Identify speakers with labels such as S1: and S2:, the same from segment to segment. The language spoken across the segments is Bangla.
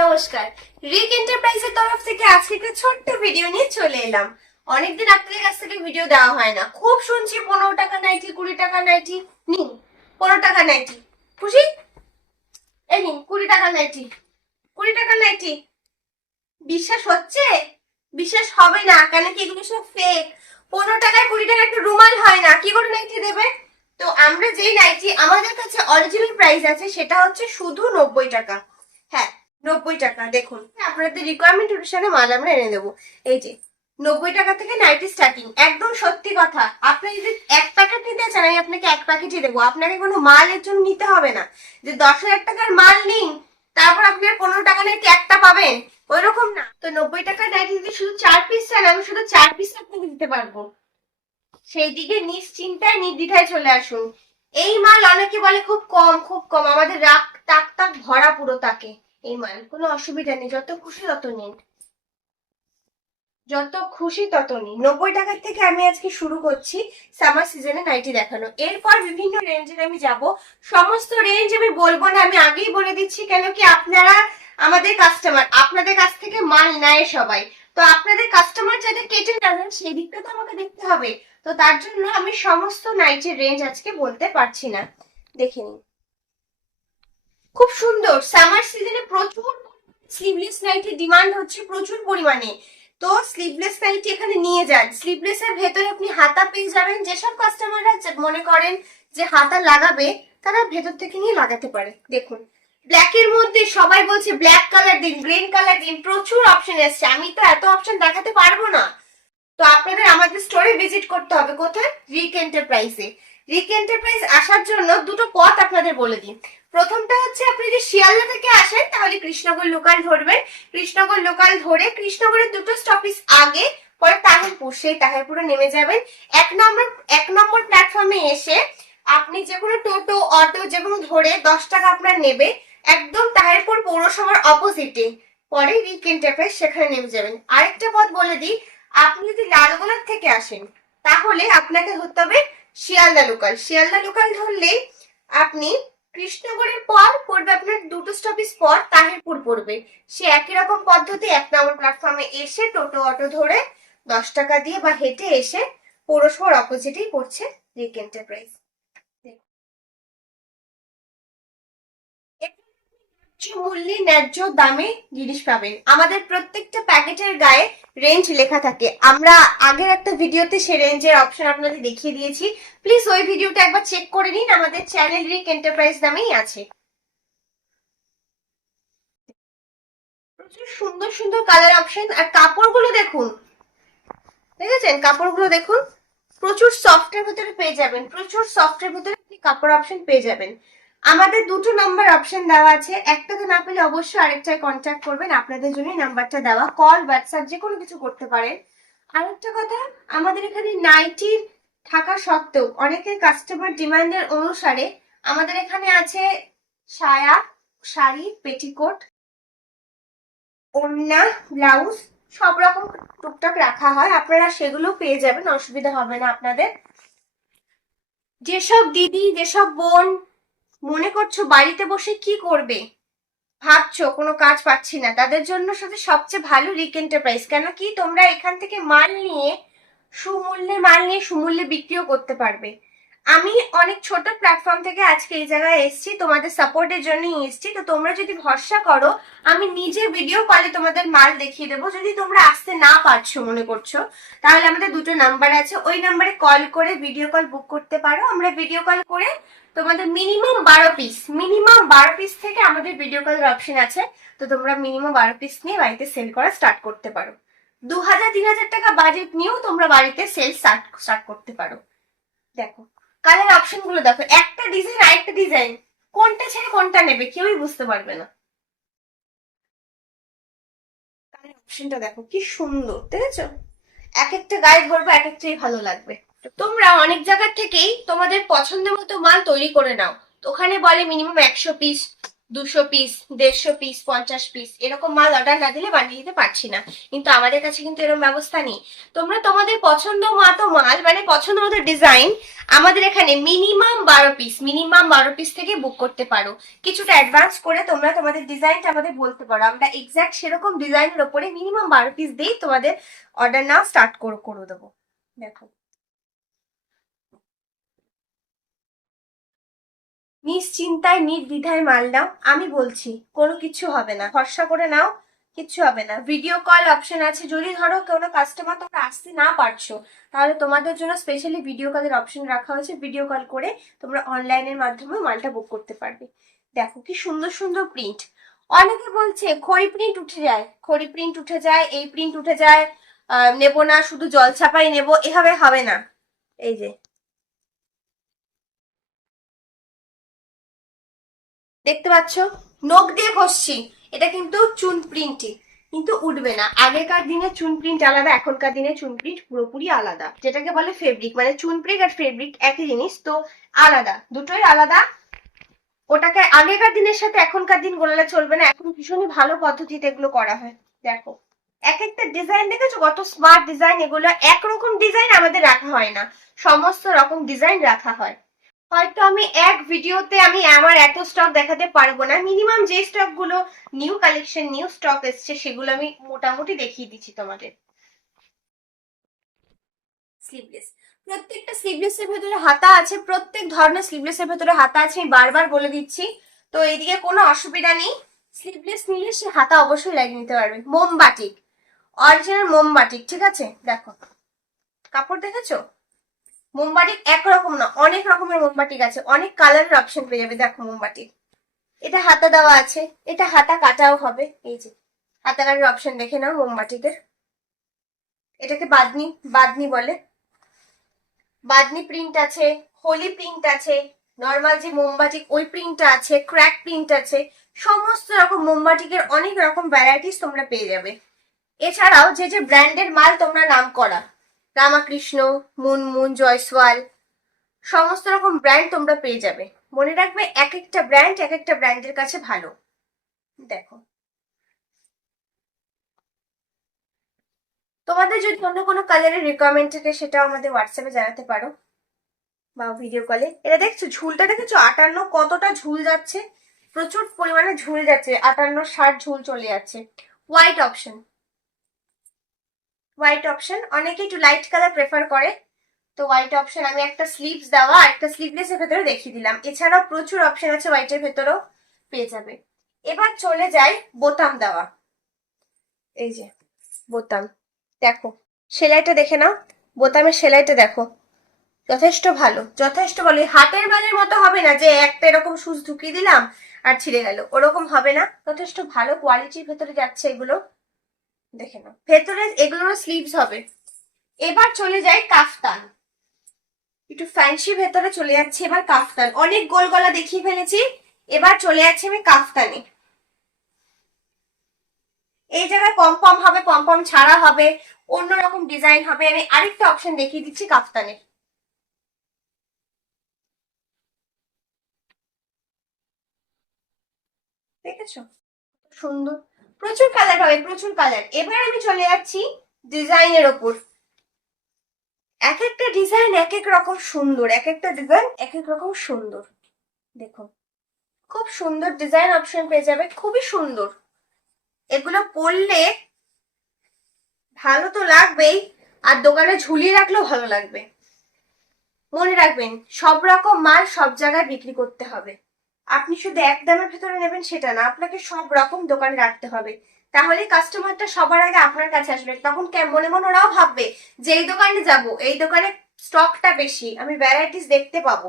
S1: নমস্কার। রিক এন্টারপ্রাইজের তরফ থেকে আজকে একটা ছোট্ট ভিডিও নিয়ে চলে এলাম। অনেকদিন আপনাদের কাছ থেকে ভিডিও দেওয়া হয় না। খুব শুনছি পনেরো টাকা নাইটি কুড়ি টাকা নাইটি নিন, পনেরো টাকা নাইটি খুশি? এই নিন, কুড়ি টাকা নাইটি কুড়ি টাকা নাইটি বিশ্বাস হচ্ছে? বিশ্বাস হবে না, কেন কি এগুলো সব ফেক পনেরো টাকায় কুড়ি টাকা একটা রুমাল হয় না, কি করে নাইটি দেবে? তো আমরা যেই নাইটি আমাদের কাছে অরিজিনাল প্রাইস আছে, সেটা হচ্ছে শুধু নব্বই টাকা। হ্যাঁ নব্বই টাকা, দেখুন। আপনাদের রিকোয়ারমেন্ট অনুসারে মাল আমরা এনে দেবো। এই যে, নব্বই টাকা থেকে নাইটি স্টার্টিং একদম সত্যি কথা। আপনি যদি এক প্যাকেট নিতে চান, আমি আপনাকে এক প্যাকেটই দেবো। আপনাকে কোনো মালের জন্য নিতে হবে না। যে দশ হাজার টাকার মাল নিন, তারপর আপনি আর পনেরো টাকা নাইটি একটা পাবেন? ওইরকম না। তো নব্বই টাকার নাইটি যদি শুধু চার পিস চান, আমি শুধু চার পিস আপনাকে দিতে পারব। সেই দিকে নিশ্চিন্তায়, নির্দ্বিধায় চলে আসুন। এই মাল অনেকে বলে খুব কম খুব কম। আমাদের রাগ, তাক তাক ভরা পুরো তাকে। এই মাল কোনো অসুবিধা নেই, যত খুশি তত নিন। যত খুশি তত নিন। নব্বই টাকার থেকে আমি আজকে শুরু করছি সামার সিজনে নাইটি দেখানো। এরপর বিভিন্ন রেঞ্জের আমি যাব। সমস্ত রেঞ্জ আমি বলব না, আমি আগেই বলে দিচ্ছি কেন কি আপনারা আমাদের কাস্টমার আপনাদের কাছ থেকে মাল নেয় সবাই। তো আপনাদের কাস্টমার যাতে কেটে না সেই দিকটা তো আমাকে দেখতে হবে। তো তার জন্য আমি সমস্ত নাইটের রেঞ্জ আজকে বলতে পারছি না। দেখে নিন। খুব সুন্দর। সামার সিজনে প্রচুর স্লিভলেস নাইটের ডিমান্ড হচ্ছে প্রচুর পরিমাণে। তো স্লিভলেস নাইটি এখানে নিয়ে যান। স্লিভলেস এর ভেতরে আপনি হাতা পেয়ে যাবেন। যেসব কাস্টমাররা মনে করেন যে হাতা লাগাবে, তারা ভেতর থেকে নিয়ে লাগাতে পারে। দেখুন ব্ল্যাক এর মধ্যে সবাই বলছে ব্ল্যাক কালার দিন গ্রিন কালার দিন, প্রচুর অপশন এসছে। আমি তো এত অপশন দেখাতে পারব না। তো আপনাদের আমাদের স্টোরে ভিজিট করতে হবে কোথায়? রিক এন্টারপ্রাইজে রিক এন্টারপ্রাইজ আসার জন্য দুটো পথ আপনাদের বলে দিন প্রথমটা হচ্ছে আপনি যদি শিয়ালদা থেকে আসেন, তাহলে কৃষ্ণগর লোকাল ধরবেন কৃষ্ণগর লোকাল ধরে কৃষ্ণগরের দুটো স্টপেজ আগে, পরে তাহিরপুর। সেই তাহিরপুরে নেমে যাবেন। এক নম্বর এক নম্বর প্ল্যাটফর্মে এসে আপনি যে কোনো টোটো, অটো, যে কোনো ধরে দশ টাকা আপনার নেবে। একদম তাহিরপুর পৌরসভার অপোজিটে পরে রিক এন্টারপ্রাইজ সেখানে নেমে যাবেন। আরেকটা পথ বলে দিই, আপনি যদি লালগোলার থেকে আসেন, তাহলে আপনাকে ধরতে হবে শিয়ালদা লোকাল শিয়ালদা লোকাল ধরলেই আপনি কৃষ্ণগড়ের পর পড়বে আপনার দুটো স্টপেজ পর তাহিরপুর পড়বে। সে একই রকম পদ্ধতি, এক নম্বর প্ল্যাটফর্মে এসে টোটো, অটো ধরে দশ টাকা দিয়ে বা হেঁটে এসে পৌরসভার অপোজিটেই পড়ছে রিক এন্টারপ্রাইজ মূল্যে ন্যায্য দামে জিনিস পাবেন। আমাদের প্রত্যেকটা প্যাকেটের গায়ে রেঞ্জ লেখা থাকে। আমরা আগের একটা ভিডিওতে সে রেঞ্জের অপশন আপনাদের দেখিয়ে দিয়েছি। প্লিজ ওই ভিডিওটা একবার চেক করে নিন, আমাদের চ্যানেল রিক এন্টারপ্রাইজ নামেই আছে। প্রচুর সুন্দর সুন্দর কালার অপশন আর কাপড়গুলো দেখুন। দেখেছেন? কাপড়গুলো দেখুন। প্রচুর সফটের ভিতরে পেয়ে যাবেন। প্রচুর সফটের ভিতরে আপনি কাপড় অপশন পেয়ে যাবেন। আমাদের দুটো নাম্বার অপশন দেওয়া আছে। একটাতে না পেলে অবশ্যই আরেকটায় কন্ট্যাক্ট করবেন। আপনাদের জন্যই নাম্বারটা দেওয়া। কল হোয়াটসঅ্যাপ যে কোনো কিছু করতে পারেন। আরেকটা কথা, আমাদের এখানে নাইটির থাকা সত্ত্বেও অনেকের কাস্টমার ডিমান্ডের অনুসারে আমাদের এখানে আছে সায়া, শাড়ি পেটিকোট ওড়না ব্লাউজ সব রকম টুকটাক রাখা হয়। আপনারা সেগুলো পেয়ে যাবেন, অসুবিধা হবে না আপনাদের। যেসব দিদি, যেসব বোন মনে করছ বাড়িতে বসে কি করবে? ভাবছ, কোনো কাজ পাচ্ছি না। তাদের জন্য সাথে সবচেয়ে ভালো রিক এন্টারপ্রাইজ কেন কি তোমরা এখান থেকে মাল নিয়ে, সুমূল্যে মাল নিয়ে সুমূল্যে বিক্রিও করতে পারবে। আমি অনেক ছোট প্ল্যাটফর্ম থেকে আজকে এই জায়গায় এসেছি, তোমাদের সাপোর্টের জন্যই এসেছি। তো তোমরা যদি ভরসা করো, আমি নিজে ভিডিও কলে তোমাদের মাল দেখিয়ে দেবো। যদি তোমরা আসতে না পারছ, মনে করছ, তাহলে আমাদের দুটো নাম্বার আছে। ওই নাম্বারে কল করে ভিডিও কল বুক করতে পারো। আমরা ভিডিও কল করে তোমাদের মিনিমাম বারো পিস মিনিমাম বারো পিস থেকে আমাদের ভিডিও কলের অপশন আছে। তো তোমরা মিনিমাম বারো পিস নিয়ে বাড়িতে সেল করা স্টার্ট করতে পারো। দু হাজার তিন হাজার টাকা বাজেট নিয়েও তোমরা বাড়িতে সেল স্টার্ট স্টার্ট করতে পারো। দেখো কালার অপশনগুলো দেখো, একটা ডিজাইন আরেকটা ডিজাইন কোনটা ছেড়ে কোনটা নেবে কেউই বুঝতে পারবে না। অপশনটা দেখো, কি সুন্দর, দেখেছ? এক একটা গায়ে ধরবে, এক একটাই ভালো লাগবে। তোমরা অনেক জায়গা থেকেই তোমাদের পছন্দ মতো মাল তৈরি করে নাও। ওখানে বলে মিনিমাম একশো পিস দুশো পিস দেড়শো পিস পঞ্চাশ পিস এরকম মাল অর্ডার না দিলে বানিয়ে দিতে পারছি না। কিন্তু আমাদের কাছে কিন্তু এরকম ব্যবস্থা নেই। তোমরা তোমাদের পছন্দ মতো মাল মানে পছন্দ মতো ডিজাইন আমাদের এখানে মিনিমাম বারো পিস মিনিমাম বারো পিস থেকে বুক করতে পারো। কিছুটা অ্যাডভান্স করে তোমরা তোমাদের ডিজাইনটা আমাদের বলতে পারো। আমরা এক্সাক্ট সেরকম ডিজাইনের ওপরে মিনিমাম বারো পিস দিয়েই তোমাদের অর্ডার নাও স্টার্ট করে দেবো। দেখো। নিশ্চিন্তায়, নির্দ্বিধায় মাল নাও। আমি বলছি, কোনো কিছু হবে না। ভরসা করে নাও কিচ্ছু হবে না। ভিডিও কল অপশন আছে। যদি ধরো কোনো কাস্টমার তোমরা আসতে না পারছ, তাহলে তোমাদের জন্য স্পেশালি ভিডিও কলের অপশন রাখা হয়েছে। ভিডিও কল করে তোমরা অনলাইনের মাধ্যমে মালটা বুক করতে পারবে। দেখো কি সুন্দর সুন্দর প্রিন্ট অনেকে বলছে, খড়ি প্রিন্ট উঠে যায়। খড়ি প্রিন্ট উঠে যায়, এই প্রিন্ট উঠে যায়। নেব না, শুধু জল ছাপাই নেব। এভাবে হবে না। এই যে দেখতে পাচ্ছ? নখ দিয়ে ঘষছি। এটা কিন্তু চুন প্রিন্টই কিন্তু উঠবে না। আগেকার দিনে চুন প্রিন্ট আলাদা, এখনকার দিনে চুন প্রিন্ট পুরোপুরি আলাদা। যেটাকে বলে ফেব্রিক মানে চুন প্রিন্ট আর ফেব্রিক একই জিনিস, তো আলাদা। দুটোই আলাদা। ওটাকে আগেকার দিনের সাথে এখনকার দিন গোলালে চলবে না। এখন ভীষণই ভালো পদ্ধতিতে এগুলো করা হয়। দেখো এক একটা ডিজাইন দেখেছ? কত স্মার্ট ডিজাইন এগুলো একরকম ডিজাইন আমাদের রাখা হয় না। সমস্ত রকম ডিজাইন রাখা হয়। হয়তো আমি এক ভিডিওতে আমি আমার এত স্টক দেখাতে পারব না। মিনিমাম যে স্টকগুলো নিউ কালেকশন নিউ স্টক এসছে, সেগুলো আমি মোটামুটি দেখিয়ে দিচ্ছি তোমাদের। স্লিভলেস প্রত্যেকটা স্লিভলেস এর ভেতরে হাতা আছে, প্রত্যেক ধরনের স্লিভলেস এর ভেতরে হাতা আছে, আমি বারবার বলে দিচ্ছি। তো এইদিকে কোনো অসুবিধা নেই। স্লিভলেস নিলে সে হাতা অবশ্যই লাগিয়ে নিতে পারবে। মোমবাটিক অরিজিনাল মোমবাটিক ঠিক আছে? দেখো। কাপড় দেখেছ? মোমবাটিক একরকম না, অনেক রকমের মোমবাটিক আছে অনেক কালারের অপশন পেয়ে যাবে, দেখো মোমবাটিক এটা হাতা দেওয়া আছে, এটা হাতা কাটাও হবে, এই যে। হাতা কাটার অপশন দেখে নাও মোমবাটিকের এটাকে বাদনি বাদনি বলে। বাদনি প্রিন্ট আছে, হোলি প্রিন্ট আছে নর্মাল যে মোমবাটিক ওই প্রিন্টটা আছে ক্র্যাক প্রিন্ট আছে, সমস্ত রকম মোমবাটিকের অনেক রকম ভ্যারাইটিস তোমরা পেয়ে যাবে। এছাড়াও যে যে ব্র্যান্ডের মাল তোমরা নাম করা রামাকৃষ্ণ, মুনমুন, জয়সওয়াল, সমস্ত রকম ব্র্যান্ড তোমরা পেয়ে যাবে। মনে রাখবে এক একটা ব্র্যান্ড এক একটা ব্র্যান্ডের কাছে ভালো। দেখো। তোমাদের যদি অন্য কোনো কালারের রিকোয়ারমেন্ট থাকে সেটাও আমাদের হোয়াটসঅ্যাপে জানাতে পারো বা ভিডিও কলে এটা দেখছ, ঝুলটা দেখেছ? আটান্ন কতটা ঝুল যাচ্ছে? প্রচুর পরিমাণে ঝুল যাচ্ছে। আটান্ন ষাট ঝুল চলে যাচ্ছে। হোয়াইট অপশন হোয়াইট অপশন অনেকে একটু লাইট কালার প্রেফার করে। তো হোয়াইট অপশন আমি একটা স্লিভস দেওয়া একটা স্লিভলেস এর ভেতরে দেখিয়ে দিলাম। এছাড়াও প্রচুর অপশন আছে হোয়াইটের ভেতরেও পেয়ে যাবে। এবার চলে যাই বোতাম দেওয়া। এই যে, বোতাম। দেখো, সেলাইটা দেখে নাও। বোতামের সেলাইটা দেখো। যথেষ্ট ভালো। যথেষ্ট ভালো। হাতের বালের মতো হবে না যে একটা এরকম সুচ ঢুকিয়ে দিলাম আর ছিঁড়ে গেল। ওরকম হবে না। যথেষ্ট ভালো কোয়ালিটির ভেতরে যাচ্ছে এগুলো। দেখে নাও। ভেতরে এগুলোর স্লিভস হবে। এবার চলে যাই কাফতান। একটু ফ্যান্সি ভেতরে চলে যাচ্ছে এবার কাফতান। অনেক গোল গলা দেখিয়ে ফেলেছি। এবার চলে যাচ্ছে আমি কাফতানে। এই জায়গায় পম পম হবে পম পম ছাড়া হবে, অন্যরকম ডিজাইন হবে। আমি আরেকটা অপশন দেখিয়ে দিচ্ছি কাফতানের দেখেছ? সুন্দর। প্রচুর কালার হবে, প্রচুর কালার এবার আমি চলে যাচ্ছি ডিজাইনের ওপর। এক একটা ডিজাইন এক এক রকম সুন্দর, এক একটা ডিজাইন এক এক রকম সুন্দর। দেখুন খুব সুন্দর ডিজাইন অপশন পেয়ে যাবে, খুবই সুন্দর। এগুলো পরলে ভালো তো লাগবেই, আর দোকানে ঝুলিয়ে রাখলেও ভালো লাগবে। মনে রাখবেন, সব রকম মাল সব জায়গায় বিক্রি করতে হবে। আপনি শুধু এক দামের ভেতরে নেবেন সেটা না, আপনাকে সব রকম দোকানে রাখতে হবে। তাহলে কাস্টমারটা সবার আগে আপনার কাছে আসবে। তখন মনে মনে ওরাও ভাববে যে, এই দোকানে যাব, এই দোকানে স্টকটা বেশি, আমি ভ্যারাইটিস দেখতে পাবো।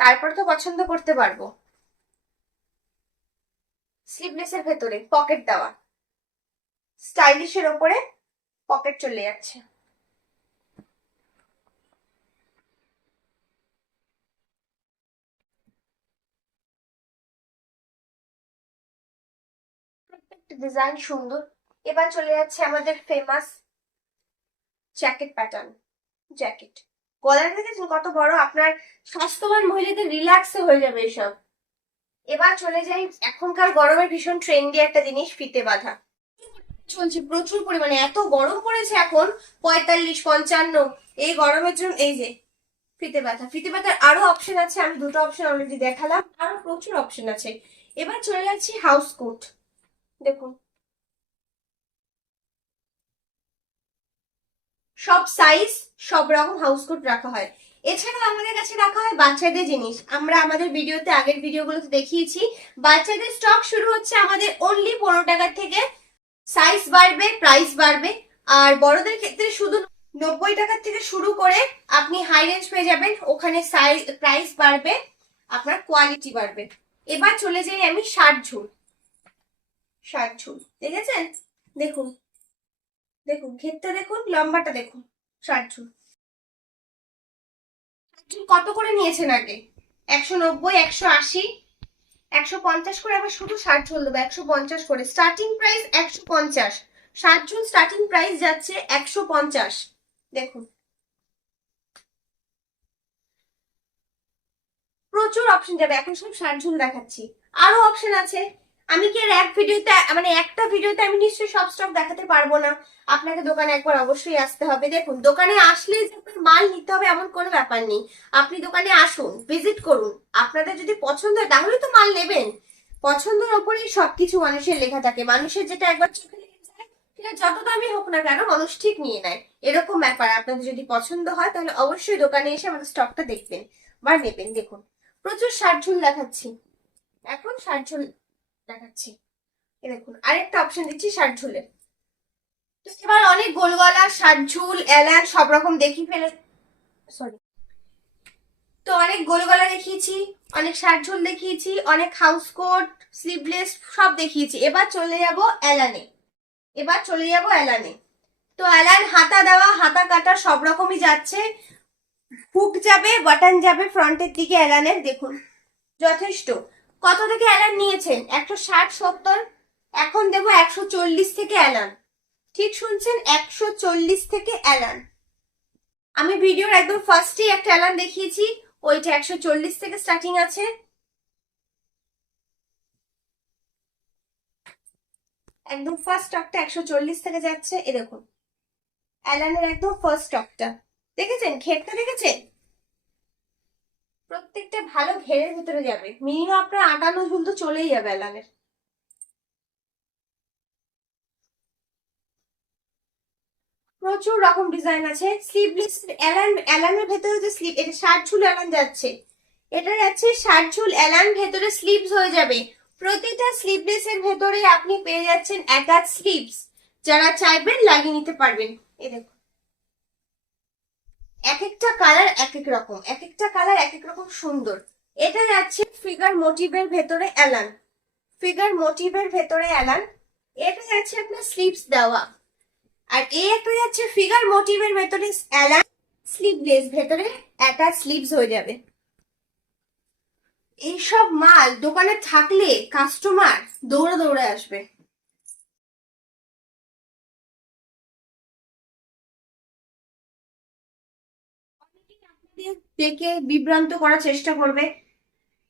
S1: তারপর তো পছন্দ করতে পারব। স্লিভলেসের ভেতরে পকেট দেওয়া। স্টাইলিশের ওপরে পকেট চলে যাচ্ছে। ডিজাইন সুন্দর। এবার চলে যাচ্ছে আমাদের ফেমাস জ্যাকেট প্যাটার্ন জ্যাকেট গলার দেখেছেন কত বড়, আপনার স্বাস্থ্যবান মহিলাদের রিল্যাক্সে হয়ে যাবে এসব। এবার চলে যাই, এখনকার গরমের ভীষণ ট্রেন্ডি একটা জিনিস, ফিতে বাঁধা। চলছে প্রচুর পরিমাণে, এত গরম পড়েছে এখন, পঁয়তাল্লিশ, পঞ্চান্ন, এই গরমের জন্য, এই যে, ফিতে ব্যথা ফিতে ব্যথার আরও অপশন আছে, আমি দুটো অপশন অলরেডি দেখালাম, আরও প্রচুর অপশন আছে। এবার চলে যাচ্ছি হাউস কোট দেখুন। সব সাইজ সব রকম হাউস কোট রাখা হয়। এছাড়াও আমাদের কাছে রাখা হয় বাচ্চাদের জিনিস। আমরা আমাদের ভিডিওতে আগের ভিডিওগুলোতে দেখিয়েছি, বাচ্চাদের স্টক শুরু হচ্ছে আমাদের অনলি পনেরো টাকার থেকে। সাইজ বাড়বে প্রাইস বাড়বে। আর বড়দের ক্ষেত্রে শুধু নব্বই টাকার থেকে শুরু করে আপনি হাই রেঞ্জ পেয়ে যাবেন। ওখানে সাইজ প্রাইস বাড়বে, আপনার কোয়ালিটি বাড়বে। এবার চলে যাই আমি ষাট ঝুল। ষাট ঝুল দেখেছেন? দেখুন দেখুন ঘেরটা দেখুন, লম্বাটা দেখুন, ষাট ঝুল কত করে নিয়েছেন আগে? একশো নব্বই, একশো আশি, একশো পঞ্চাশ করে? আবার শুধু ষাট ঝুল দেবো, একশো পঞ্চাশ করে। স্টার্টিং প্রাইস একশো পঞ্চাশ, ষাট ঝুল স্টার্টিং প্রাইস যাচ্ছে একশো পঞ্চাশ। দেখুন। প্রচুর অপশন যাবে, এখন সব ষাট ঝুল দেখাচ্ছি। আরও অপশন আছে। আমি কি আর এক ভিডিওতে মানে একটা ভিডিওতে আমি নিশ্চয়ই সব স্টক দেখাতে পারব না? আপনাকে দোকানে একবার অবশ্যই আসতে হবে। দেখুন, দোকানে আসলে মাল নিতে হবে এমন কোনো ব্যাপার নেই। আপনি দোকানে আসুন ভিজিট করুন। আপনাদের যদি পছন্দ হয়, তাহলে তো মাল নেবেন। পছন্দের ওপরেই সবকিছু মানুষের লেখা থাকে। মানুষের যেটা একবার চোখে লেগে যায়, সেটা যত দামি হোক না কেন মানুষ ঠিক নিয়ে নেয়। এরকম ব্যাপার। আপনাদের যদি পছন্দ হয়, তাহলে অবশ্যই দোকানে এসে আমাদের স্টকটা দেখবেন বা নেবেন। দেখুন, প্রচুর শার্ট ঝুল দেখাচ্ছি। এখন শার্ট ঝুল দেখাচ্ছি। দেখুন, আরেকটা অপশন দিচ্ছি, শার্ট ঝুলের তো এবার অনেক গোল গলা শার্ট ঝুল, এলান, সব রকম দেখি ফেলে সরি তো অনেক গোল গলা দেখিয়েছি, অনেক শার্ট ঝুল দেখিয়েছি, অনেক হাউস কোট স্লিভলেস সব দেখিয়েছি। এবার চলে যাব এলানে। এবার চলে যাব এলানে। তো এলান হাতা দেওয়া, হাতা কাটা সব রকমই যাচ্ছে। হুক যাবে বাটন যাবে ফ্রন্টের দিকে এলানের, দেখুন। যথেষ্ট। কত থেকে অ্যালান নিয়েছেন? একশো ষাট, সত্তর? এখন দেবো একশো চল্লিশ থেকে অ্যালান ঠিক শুনছেন? একশো চল্লিশ থেকে অ্যালান আমি ভিডিওর একদম ফার্স্টেই একটা অ্যালান দেখিয়েছি। ওইটা একশো চল্লিশ থেকে স্টার্টিং আছে। একদম ফার্স্ট স্টকটা একশো চল্লিশ থেকে যাচ্ছে। এ দেখুন অ্যালানের একদম ফার্স্ট স্টকটা দেখেছেন? ঘেরটা দেখেছেন? প্রত্যেকটা ভালো ঘেরের ভিতরে যাবে। মিনিমাম আপনার আটান্ন ঝুল তো চলেই যাবে অ্যালানের প্রচুর রকম ডিজাইন আছে। স্লিভলেস অ্যালান অ্যালানের ভেতরে যে স্লিভ এটা ষাট ঝুল অ্যালান যাচ্ছে। এটা যাচ্ছে ষাট ঝুল অ্যালান ভেতরে স্লিভস হয়ে যাবে। প্রতিটা স্লিভলেস এর ভেতরে আপনি পেয়ে যাচ্ছেন অ্যাটাচ স্লিভস যারা চাইবেন লাগিয়ে নিতে পারবেন। এই দেখুন। এক একটা কালার এক এক রকম এক একটা কালার এক এক রকম সুন্দর। এটা যাচ্ছে ফিগার মোটিভের ভেতরে অ্যালান ফিগার মোটিভের ভেতরে অ্যালান এটা যাচ্ছে আপনার স্লিপস দেওয়া। আর এই একটা যাচ্ছে ফিগার মোটিভের ভেতরে অ্যালান স্লিভলেস ভেতরে অ্যাটাচ স্লিভস হয়ে যাবে। এইসব মাল দোকানে থাকলে কাস্টমার দৌড়ে দৌড়ে আসবে। দেখে বিভ্রান্ত করার চেষ্টা করবে।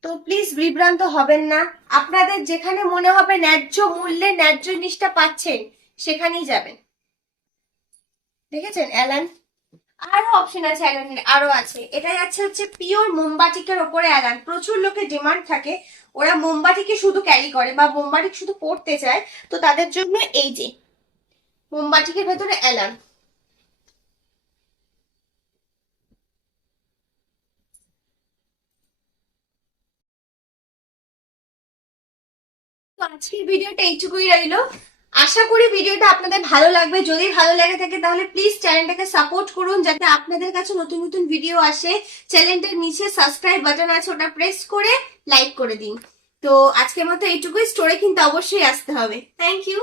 S1: তো প্লিজ বিভ্রান্ত হবেন না। আপনাদের যেখানে মনে হবে ন্যায্য মূল্যে ন্যায্য জিনিসটা পাচ্ছেন, সেখানেই যাবেন। দেখেছেন, অ্যালান? আরও অপশন আছে অ্যালানের আরও আছে। এটা যাচ্ছে হচ্ছে পিওর মোমবাটিকের ওপরে, অ্যালান। প্রচুর লোকের ডিমান্ড থাকে। ওরা মোমবাটিকে শুধু ক্যারি করে বা মোমবাটিক শুধু পড়তে চায়। তো তাদের জন্য এই যে মোমবাটিকের ভেতরে অ্যালান। তো আজকের ভিডিওটা এইটুকুই রইল। আশা করি ভিডিওটা আপনাদের ভালো লাগবে। যদি ভালো লাগে থাকে, তাহলে প্লিজ চ্যানেলটাকে সাপোর্ট করুন যাতে আপনাদের কাছে নতুন নতুন ভিডিও আসে। চ্যানেলটার নিচে সাবস্ক্রাইব বাটন আছে, ওটা প্রেস করে লাইক করে দিন। তো আজকের মতো এইটুকুই। স্টোরে কিন্তু অবশ্যই আসতে হবে। Thank you